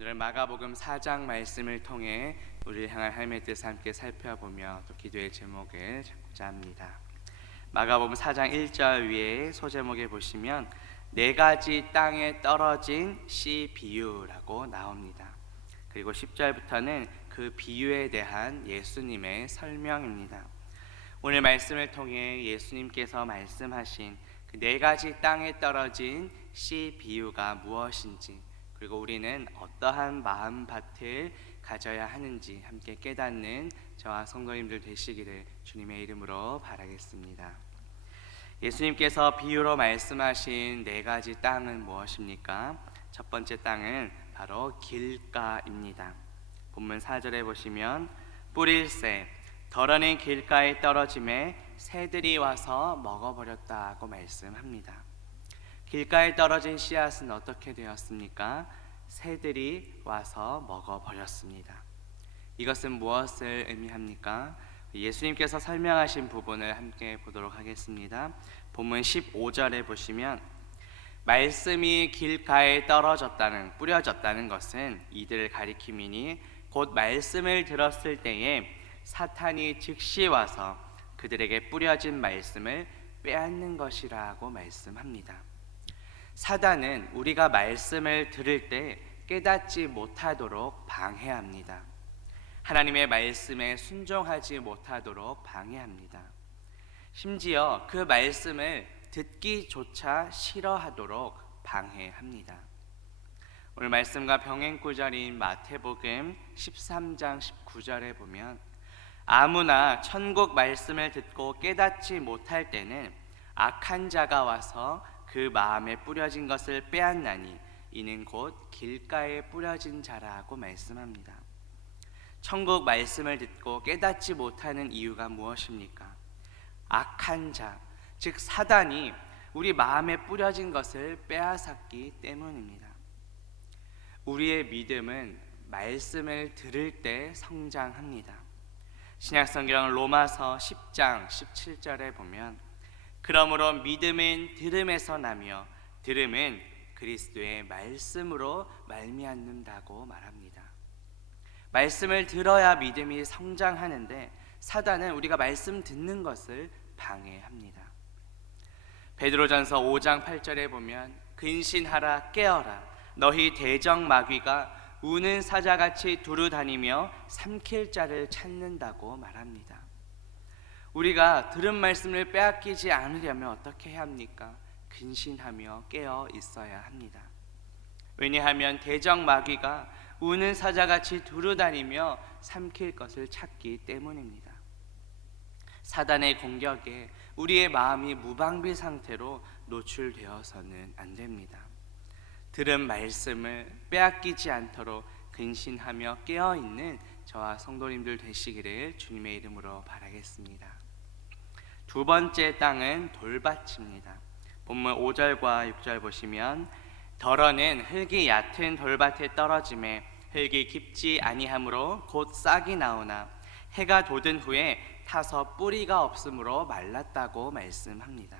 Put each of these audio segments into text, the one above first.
오늘은 마가복음 4장 말씀을 통해 우리를 향한 하나님의 뜻을 함께 살펴보며 또 기도의 제목을 잡고자 합니다. 마가복음 4장 1절 위에 소제목에 보시면 네 가지 땅에 떨어진 씨 비유라고 나옵니다. 그리고 10절부터는 그 비유에 대한 예수님의 설명입니다. 오늘 말씀을 통해 예수님께서 말씀하신 그 네 가지 땅에 떨어진 씨 비유가 무엇인지, 그리고 우리는 어떠한 마음밭을 가져야 하는지 함께 깨닫는 저와 성도님들 되시기를 주님의 이름으로 바라겠습니다. 예수님께서 비유로 말씀하신 네 가지 땅은 무엇입니까? 첫 번째 땅은 바로 길가입니다. 본문 4절에 보시면 뿌릴새 더러는 길가에 떨어짐에 새들이 와서 먹어버렸다고 말씀합니다. 길가에 떨어진 씨앗은 어떻게 되었습니까? 새들이 와서 먹어버렸습니다. 이것은 무엇을 의미합니까? 예수님께서 설명하신 부분을 함께 보도록 하겠습니다. 본문 15절에 보시면 말씀이 길가에 뿌려졌다는 것은 이들을 가리킴이니 곧 말씀을 들었을 때에 사탄이 즉시 와서 그들에게 뿌려진 말씀을 빼앗는 것이라고 말씀합니다. 사단은 우리가 말씀을 들을 때 깨닫지 못하도록 방해합니다. 하나님의 말씀에 순종하지 못하도록 방해합니다. 심지어 그 말씀을 듣기조차 싫어하도록 방해합니다. 오늘 말씀과 병행 구절인 마태복음 13장 19절에 보면 아무나 천국 말씀을 듣고 깨닫지 못할 때는 악한 자가 와서 그 마음에 뿌려진 것을 빼앗나니 이는 곧 길가에 뿌려진 자라고 말씀합니다. 천국 말씀을 듣고 깨닫지 못하는 이유가 무엇입니까? 악한 자, 즉 사단이 우리 마음에 뿌려진 것을 빼앗았기 때문입니다. 우리의 믿음은 말씀을 들을 때 성장합니다. 신약성경 로마서 10장 17절에 보면 그러므로 믿음은 들음에서 나며 들음은 그리스도의 말씀으로 말미암는다고 말합니다. 말씀을 들어야 믿음이 성장하는데 사단은 우리가 말씀 듣는 것을 방해합니다. 베드로전서 5장 8절에 보면 근신하라 깨어라 너희 대적 마귀가 우는 사자같이 두루 다니며 삼킬 자를 찾는다고 말합니다. 우리가 들은 말씀을 빼앗기지 않으려면 어떻게 해야 합니까? 근신하며 깨어 있어야 합니다. 왜냐하면 대적 마귀가 우는 사자같이 두루다니며 삼킬 것을 찾기 때문입니다. 사단의 공격에 우리의 마음이 무방비 상태로 노출되어서는 안 됩니다. 들은 말씀을 빼앗기지 않도록 근신하며 깨어있는 저와 성도님들 되시기를 주님의 이름으로 바라겠습니다. 두 번째 땅은 돌밭입니다. 본문 5절과 6절 보시면 더러는 흙이 얕은 돌밭에 떨어짐에 흙이 깊지 아니하므로 곧 싹이 나오나 해가 돋은 후에 타서 뿌리가 없으므로 말랐다고 말씀합니다.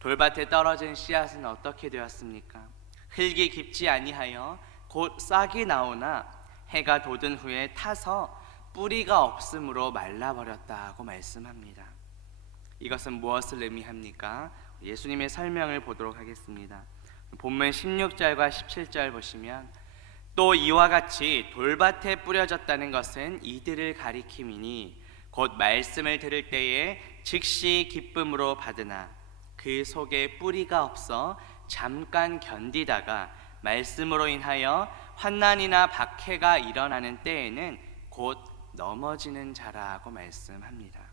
돌밭에 떨어진 씨앗은 어떻게 되었습니까? 흙이 깊지 아니하여 곧 싹이 나오나 해가 돋은 후에 타서 뿌리가 없으므로 말라버렸다고 말씀합니다. 이것은 무엇을 의미합니까? 예수님의 설명을 보도록 하겠습니다. 본문 16절과 17절 보시면 또 이와 같이 돌밭에 뿌려졌다는 것은 이들을 가리킴이니 곧 말씀을 들을 때에 즉시 기쁨으로 받으나 그 속에 뿌리가 없어 잠깐 견디다가 말씀으로 인하여 환난이나 박해가 일어나는 때에는 곧 넘어지는 자라고 말씀합니다.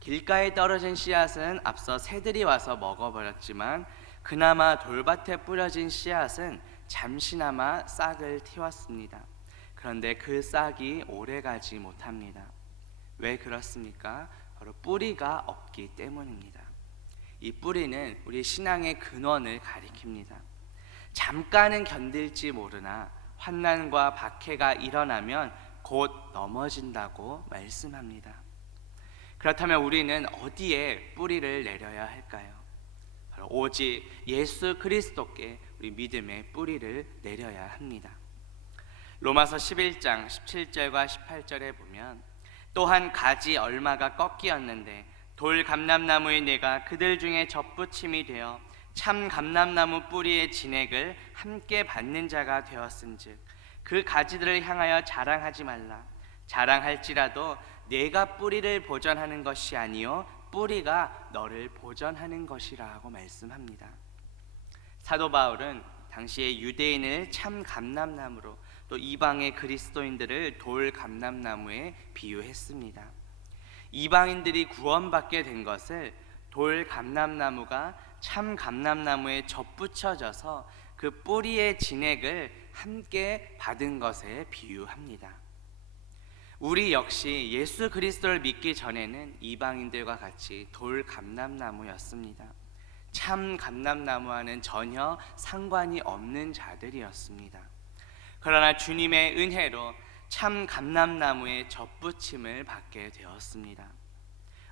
길가에 떨어진 씨앗은 앞서 새들이 와서 먹어버렸지만 그나마 돌밭에 뿌려진 씨앗은 잠시나마 싹을 틔웠습니다. 그런데 그 싹이 오래가지 못합니다. 왜 그렇습니까? 바로 뿌리가 없기 때문입니다. 이 뿌리는 우리 신앙의 근원을 가리킵니다. 잠깐은 견딜지 모르나 환난과 박해가 일어나면 곧 넘어진다고 말씀합니다. 그렇다면 우리는 어디에 뿌리를 내려야 할까요? 바로 오직 예수 그리스도께 우리 믿음의 뿌리를 내려야 합니다. 로마서 11장 17절과 18절에 보면 또한 가지 얼마가 꺾이었는데 돌 감람나무의 뇌가 그들 중에 접붙임이 되어 참 감람나무 뿌리의 진액을 함께 받는 자가 되었은즉 그 가지들을 향하여 자랑하지 말라. 자랑할지라도 내가 뿌리를 보전하는 것이 아니요 뿌리가 너를 보전하는 것이라고 말씀합니다. 사도 바울은 당시의 유대인을 참 감람나무로 또 이방의 그리스도인들을 돌 감람나무에 비유했습니다. 이방인들이 구원받게 된 것을 돌 감람나무가 참 감람나무에 접붙여져서 그 뿌리의 진액을 함께 받은 것에 비유합니다. 우리 역시 예수 그리스도를 믿기 전에는 이방인들과 같이 돌 감람나무였습니다. 참 감람나무와는 전혀 상관이 없는 자들이었습니다. 그러나 주님의 은혜로 참 감람나무의 접붙임을 받게 되었습니다.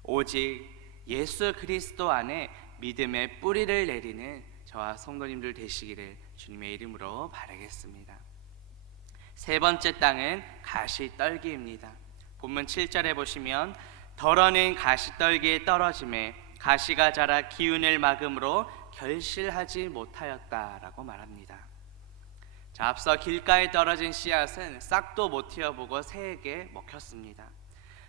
오직 예수 그리스도 안에 믿음의 뿌리를 내리는 저와 성도님들 되시기를 주님의 이름으로 바라겠습니다. 세 번째 땅은 가시떨기입니다. 본문 7절에 보시면 덜어낸 가시떨기에 떨어짐에 가시가 자라 기운을 막음으로 결실하지 못하였다라고 말합니다. 자, 앞서 길가에 떨어진 씨앗은 싹도 못 틔어보고 새에게 먹혔습니다.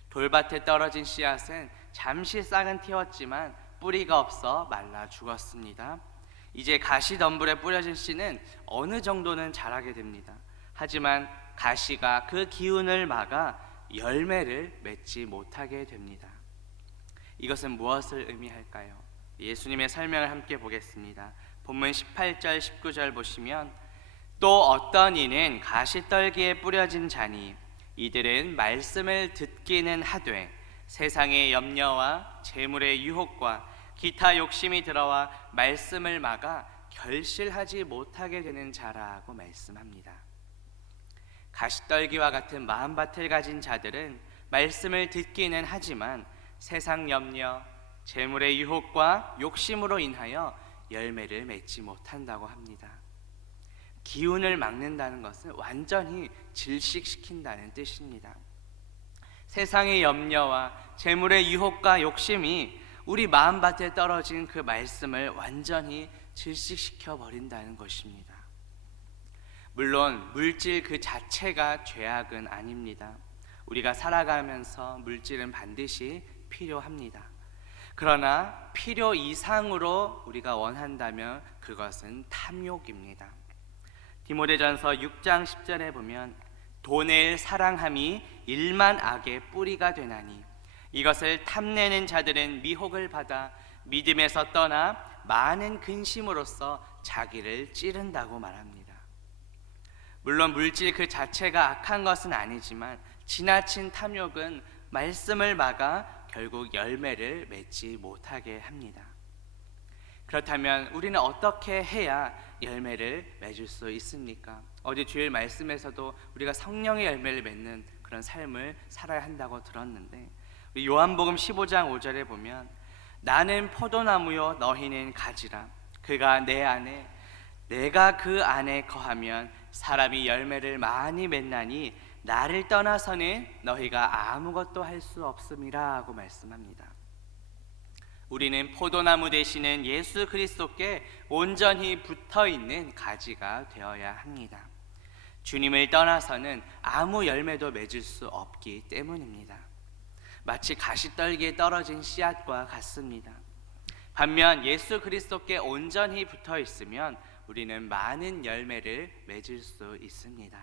돌밭에 떨어진 씨앗은 잠시 싹은 틔웠지만 뿌리가 없어 말라 죽었습니다. 이제 가시덤불에 뿌려진 씨는 어느 정도는 자라게 됩니다. 하지만 가시가 그 기운을 막아 열매를 맺지 못하게 됩니다. 이것은 무엇을 의미할까요? 예수님의 설명을 함께 보겠습니다. 본문 18절 19절 보시면 또 어떤 이는 가시떨기에 뿌려진 자니 이들은 말씀을 듣기는 하되 세상의 염려와 재물의 유혹과 기타 욕심이 들어와 말씀을 막아 결실하지 못하게 되는 자라고 말씀합니다. 가시떨기와 같은 마음밭을 가진 자들은 말씀을 듣기는 하지만 세상 염려, 재물의 유혹과 욕심으로 인하여 열매를 맺지 못한다고 합니다. 기운을 막는다는 것은 완전히 질식시킨다는 뜻입니다. 세상의 염려와 재물의 유혹과 욕심이 우리 마음밭에 떨어진 그 말씀을 완전히 질식시켜 버린다는 것입니다. 물론 물질 그 자체가 죄악은 아닙니다. 우리가 살아가면서 물질은 반드시 필요합니다. 그러나 필요 이상으로 우리가 원한다면 그것은 탐욕입니다. 디모데전서 6장 10절에 보면 돈을 사랑함이 일만 악의 뿌리가 되나니 이것을 탐내는 자들은 미혹을 받아 믿음에서 떠나 많은 근심으로써 자기를 찌른다고 말합니다. 물론 물질 그 자체가 악한 것은 아니지만 지나친 탐욕은 말씀을 막아 결국 열매를 맺지 못하게 합니다. 그렇다면 우리는 어떻게 해야 열매를 맺을 수 있습니까? 어제 주일 말씀에서도 우리가 성령의 열매를 맺는 그런 삶을 살아야 한다고 들었는데 요한복음 15장 5절에 보면 나는 포도나무요 너희는 가지라 그가 내 안에 내가 그 안에 거하면 사람이 열매를 많이 맺나니 나를 떠나서는 너희가 아무것도 할 수 없음이라 하고 말씀합니다. 우리는 포도나무 되시는 예수 그리스도께 온전히 붙어있는 가지가 되어야 합니다. 주님을 떠나서는 아무 열매도 맺을 수 없기 때문입니다. 마치 가시떨기에 떨어진 씨앗과 같습니다. 반면 예수 그리스도께 온전히 붙어있으면 우리는 많은 열매를 맺을 수 있습니다.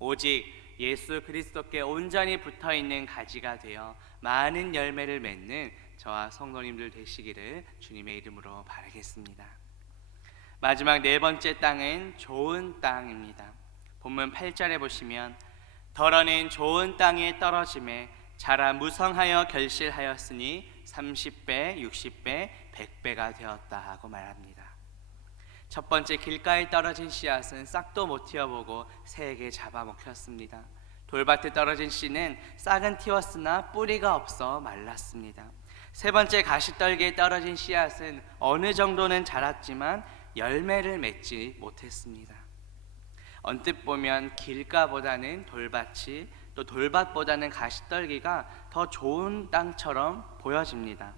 오직 예수 그리스도께 온전히 붙어있는 가지가 되어 많은 열매를 맺는 저와 성도님들 되시기를 주님의 이름으로 바라겠습니다. 마지막 네 번째 땅은 좋은 땅입니다. 본문 8절에 보시면 덜어낸 좋은 땅에 떨어짐에 자라 무성하여 결실하였으니 30배, 60배, 100배가 되었다 하고 말합니다. 첫 번째 길가에 떨어진 씨앗은 싹도 못 틔어보고 새에게 잡아먹혔습니다. 돌밭에 떨어진 씨는 싹은 틔웠으나 뿌리가 없어 말랐습니다. 세 번째 가시떨기에 떨어진 씨앗은 어느 정도는 자랐지만 열매를 맺지 못했습니다. 언뜻 보면 길가보다는 돌밭이, 또 돌밭보다는 가시떨기가 더 좋은 땅처럼 보여집니다.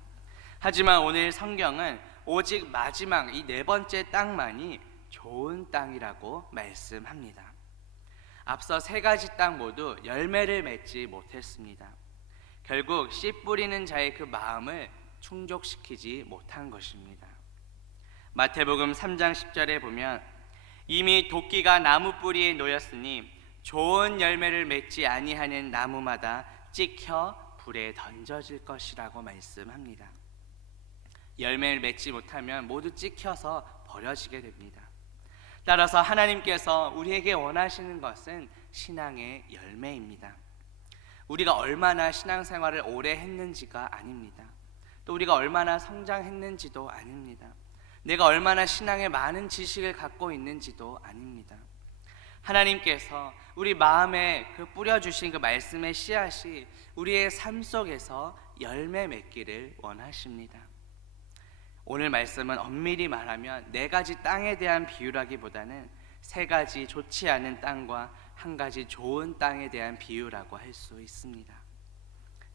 하지만 오늘 성경은 오직 마지막 이 네 번째 땅만이 좋은 땅이라고 말씀합니다. 앞서 세 가지 땅 모두 열매를 맺지 못했습니다. 결국 씨 뿌리는 자의 그 마음을 충족시키지 못한 것입니다. 마태복음 3장 10절에 보면 이미 도끼가 나무 뿌리에 놓였으니 좋은 열매를 맺지 아니하는 나무마다 찍혀 불에 던져질 것이라고 말씀합니다. 열매를 맺지 못하면 모두 찍혀서 버려지게 됩니다. 따라서 하나님께서 우리에게 원하시는 것은 신앙의 열매입니다. 우리가 얼마나 신앙생활을 오래 했는지가 아닙니다. 또 우리가 얼마나 성장했는지도 아닙니다. 내가 얼마나 신앙에 많은 지식을 갖고 있는지도 아닙니다. 하나님께서 우리 마음에 그 뿌려주신 그 말씀의 씨앗이 우리의 삶 속에서 열매 맺기를 원하십니다. 오늘 말씀은 엄밀히 말하면 네 가지 땅에 대한 비유라기보다는 세 가지 좋지 않은 땅과 한 가지 좋은 땅에 대한 비유라고 할 수 있습니다.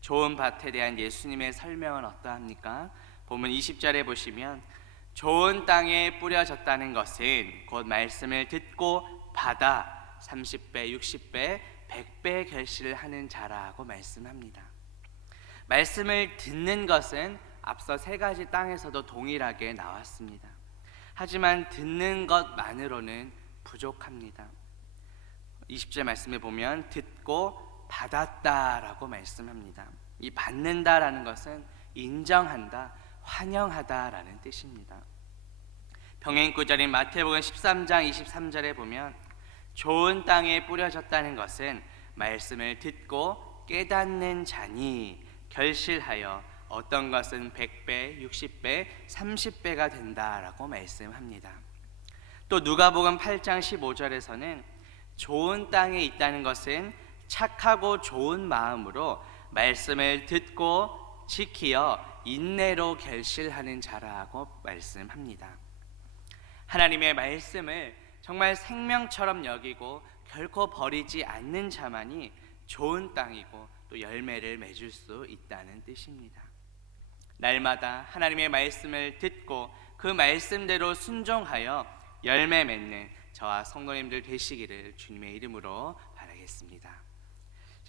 좋은 밭에 대한 예수님의 설명은 어떠합니까? 본문 20절에 보시면 좋은 땅에 뿌려졌다는 것은 곧 말씀을 듣고 받아 30배, 60배, 100배 결실을 하는 자라고 말씀합니다. 말씀을 듣는 것은 앞서 세 가지 땅에서도 동일하게 나왔습니다. 하지만 듣는 것만으로는 부족합니다. 20절 말씀에 보면 듣고 받았다라고 말씀합니다. 이 받는다라는 것은 인정한다, 환영하다라는 뜻입니다. 병행 구절인 마태복음 13장 23절에 보면 좋은 땅에 뿌려졌다는 것은 말씀을 듣고 깨닫는 자니 결실하여 어떤 것은 100배, 60배, 30배가 된다라고 말씀합니다. 또 누가복음 8장 15절에서는 좋은 땅에 있다는 것은 착하고 좋은 마음으로 말씀을 듣고 지키어 인내로 결실하는 자라고 말씀합니다. 하나님의 말씀을 정말 생명처럼 여기고 결코 버리지 않는 자만이 좋은 땅이고 또 열매를 맺을 수 있다는 뜻입니다. 날마다 하나님의 말씀을 듣고 그 말씀대로 순종하여 열매 맺는 저와 성도님들 되시기를 주님의 이름으로 바라겠습니다.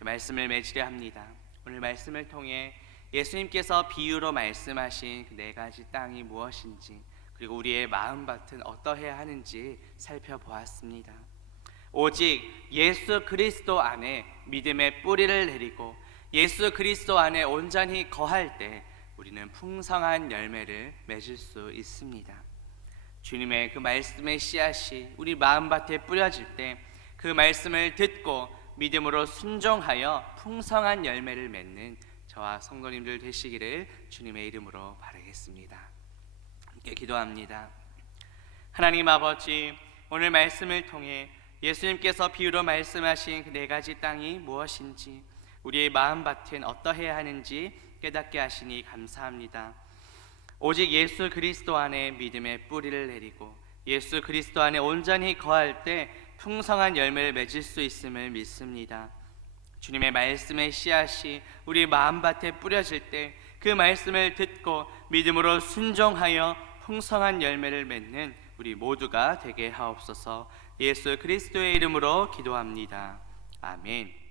말씀을 맺으려 합니다. 오늘 말씀을 통해 예수님께서 비유로 말씀하신 그 네 가지 땅이 무엇인지, 그리고 우리의 마음밭은 어떠해야 하는지 살펴보았습니다. 오직 예수 그리스도 안에 믿음의 뿌리를 내리고 예수 그리스도 안에 온전히 거할 때 우리는 풍성한 열매를 맺을 수 있습니다. 주님의 그 말씀의 씨앗이 우리 마음밭에 뿌려질 때 그 말씀을 듣고 믿음으로 순종하여 풍성한 열매를 맺는 저와 성도님들 되시기를 주님의 이름으로 바라겠습니다. 함께 기도합니다. 하나님 아버지, 오늘 말씀을 통해 예수님께서 비유로 말씀하신 그 네 가지 땅이 무엇인지, 우리의 마음밭은 어떠해야 하는지 깨닫게 하시니 감사합니다. 오직 예수 그리스도 안에 믿음의 뿌리를 내리고 예수 그리스도 안에 온전히 거할 때 풍성한 열매를 맺을 수 있음을 믿습니다. 주님의 말씀의 씨앗이 우리 마음밭에 뿌려질 때 그 말씀을 듣고 믿음으로 순종하여 풍성한 열매를 맺는 우리 모두가 되게 하옵소서. 예수 그리스도의 이름으로 기도합니다. 아멘.